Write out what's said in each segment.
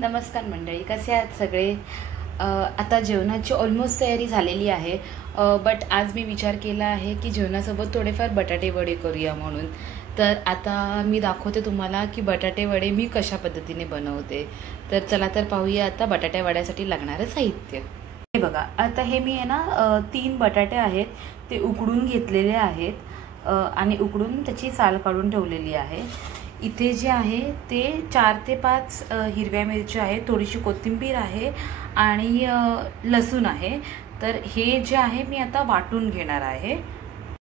नमस्कार मंडळी, कसे आहात सगळे? आता जेवणाची ऑलमोस्ट तयारी झालेली आहे. बट आज मी विचार केला आहे की जेवणासोबत थोडेफार बटाटे वडे करूया म्हणून. तर आता मी दाखवते तुम्हाला की बटाटे वडे मी कशा पद्धतीने बनवते. तर चला तर पाहूया आता बटाटे वड्यासाठी लागणारं साहित्य. हे बघा, आता हे मी आहे ना 3 बटाटे आहेत ते उकडून घेतलेले आहेत आणि उकडून त्याची साल काढून ठेवलेली आहे. इथे जे आहे ते 4 ते 5 हिरव्या मिरच्या आहेत, थोडीशी कोथिंबीर आहे आणि लसूण आहे. तर हे जे आहे मी आता वाटून घेणार आहे.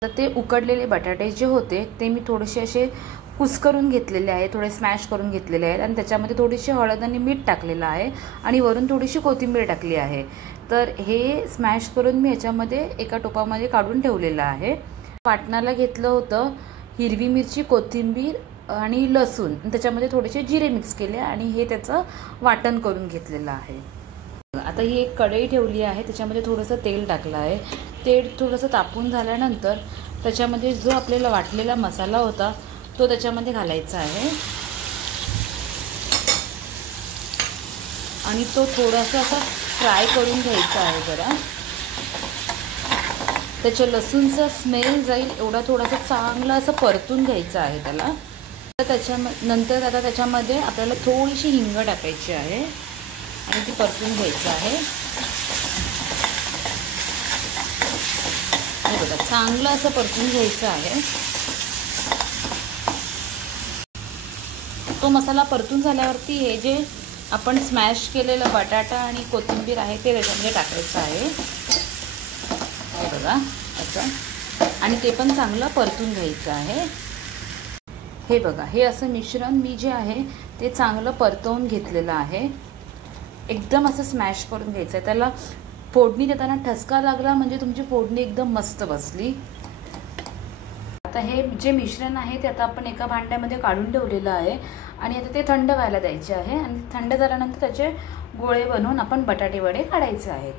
तर ते उकडलेले बटाटे जे होते ते मी थोडेसे असे कुस्करून घेतलेले आहे, थोडे स्मॅश करून घेतलेले आहेत आणि त्याच्यामध्ये थोडीशी हळद आणि मीठ टाकलेलं आहे आणि वरून थोडीशी कोथिंबीर टाकली आहे. तर हे स्मॅश करून मी याच्यामध्ये एका टोपामध्ये काढून ठेवलेलं आहे. वाटणाला घेतलं होतं हिरवी मिरची, कोथिंबीर आणि लसूण, त्याच्यामध्ये थोडेसे जिरे मिक्स केले आणि हे त्याचं वाटण करून घेतलेलं आहे. आता ही एक कढई ठेवली आहे, त्याच्यामध्ये थोडंसं तेल टाकलं आहे. तेल थोडंसं तापून झाल्यानंतर त्याच्यामध्ये जो आपल्याला वाटलेला मसाला होता तो त्याच्यामध्ये घालायचा आहे आणि तो थोडासा असा फ्राय करून घ्यायचा आहे. जरा त्याच्या लसूणचा स्मेल जाईल एवढा थोडासा चांगला असं परतून घ्यायचं आहे त्याला. नंतर आता त्याच्यामध्ये आपल्याला थोडीशी हिंग टाकायची आहे आणि ती परतून घ्यायचं आहे. हे बघा, चांगलं असं परतून घ्यायचं आहे. तो मसाला परतून झाल्यावरती हे जे आपण स्मॅश केलेलं बटाटा आणि कोथिंबीर आहे ते त्याच्यामध्ये टाकायचं आहे. हे बघा असं, आणि ते पण चांगलं परतून घ्यायचं आहे. हे बघा, हे असं मिश्रण मी जे आहे ते चांगलं परतवून घेतलेलं आहे. एकदम असं स्मॅश करून घ्यायचं आहे. त्याला फोडणी देताना ठसका लागला म्हणजे तुमची फोडणी एकदम मस्त बसली. आता हे जे मिश्रण आहे ते आता आपण एका भांड्यामध्ये काढून ठेवलेलं आहे आणि आता ते थंड व्हायला द्यायचे आहे आणि थंड झाल्यानंतर त्याचे गोळे बनवून आपण बटाटे वडे काढायचे आहेत.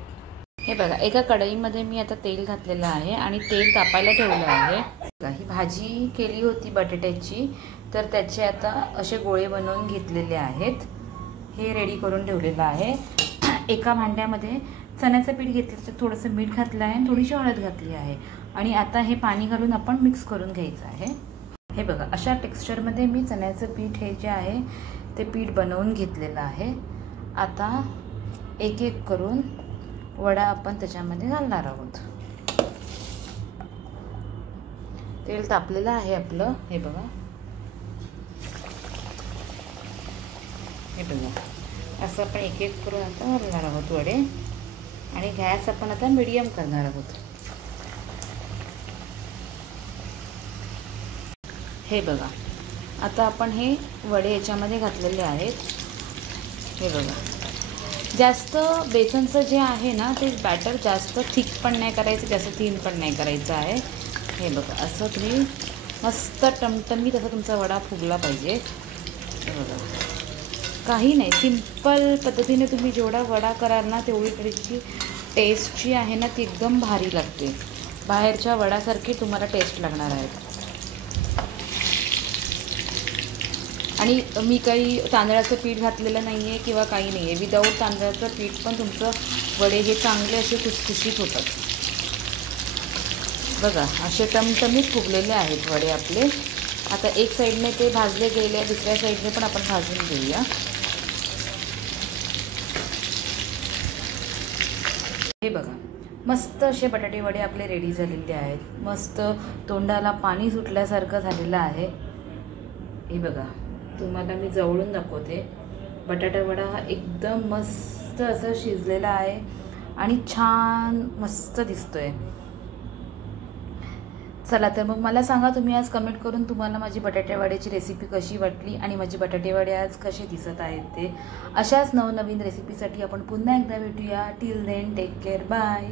हे बघा, एका कढईमध्ये मी आता तेल घातलेलं आहे आणि तेल तापायला ठेवलं आहे. ही भाजी केली होती बटाट्याची, तर त्याचे आता असे गोळे बनवून घेतलेले आहेत. हे रेडी करून ठेवलेलं आहे. एका भांड्यामध्ये चण्याचं पीठ घेतलं, तर थोडंसं मीठ घातलं आहे आणि थोडीशी हळद घातली आहे आणि आता हे पाणी घालून आपण मिक्स करून घ्यायचं आहे. हे बघा, अशा टेक्स्चरमध्ये मी चण्याचं पीठ हे जे आहे ते पीठ बनवून घेतलेलं आहे. आता एक एक करून वडा आपण त्याच्यामध्ये घालणार आहोत. तेल तापलेलं आहे आपलं. हे बघा, हे बघा, असं आपण एक एक करून आता घालणार आहोत वडे आणि गॅस आपण आता मीडियम करणार आहोत. हे बघा, आता आपण हे वडे याच्यामध्ये घातलेले आहेत. हे बघा, जास्त बेसनचं जे आहे ना ते बॅटर जास्त थिक पण नाही करायचं, जास्त थिन पण नाही करायचं आहे. हे बघा, असं तुम्ही मस्त टमटमीत असा तुमचा वडा फुगला पाहिजे. हे बघा, काही नाही, सिंपल पद्धतीने तुम्ही जेवढा वडा कराल ना तेवढी त्याची टेस्ट जी आहे ना ती एकदम भारी लागते. बाहेरच्या वड्यासारखी तुम्हाला टेस्ट लागणार आहे. आणि मी काही तांदळाचं पीठ घातलेलं नाही आहे किंवा काही नाही आहे. विदाऊट तांदळाचं पीठ पण तुमचं वडे हे चांगले असे खुसखुशीत होतात. बघा, असे टमटमीत फुगलेले आहेत वडे आपले. आता एक साईडने ते भाजले गेले, दुसऱ्या साईडने पण आपण भाजून घेऊया. हे बघा, मस्त असे बटाटे वडे आपले रेडी झालेले आहेत. मस्त तोंडाला पाणी सुटल्यासारखं झालेलं आहे. हे बघा, तुम्हाला मी जवळून दाखवते. बटाटा वडा हा एकदम मस्त असं शिजलेला आहे आणि छान मस्त दिसतोय. चला तर मग मला सांगा तुम्ही आज कमेंट करून तुम्हाला माझी बटाटे वड्याची रेसिपी कशी वाटली आणि माझी बटाटे वडे आज कसे दिसत आहेत ते. अशाच नवनवीन रेसिपीसाठी आपण पुन्हा एकदा भेटूया. Till then take care, bye.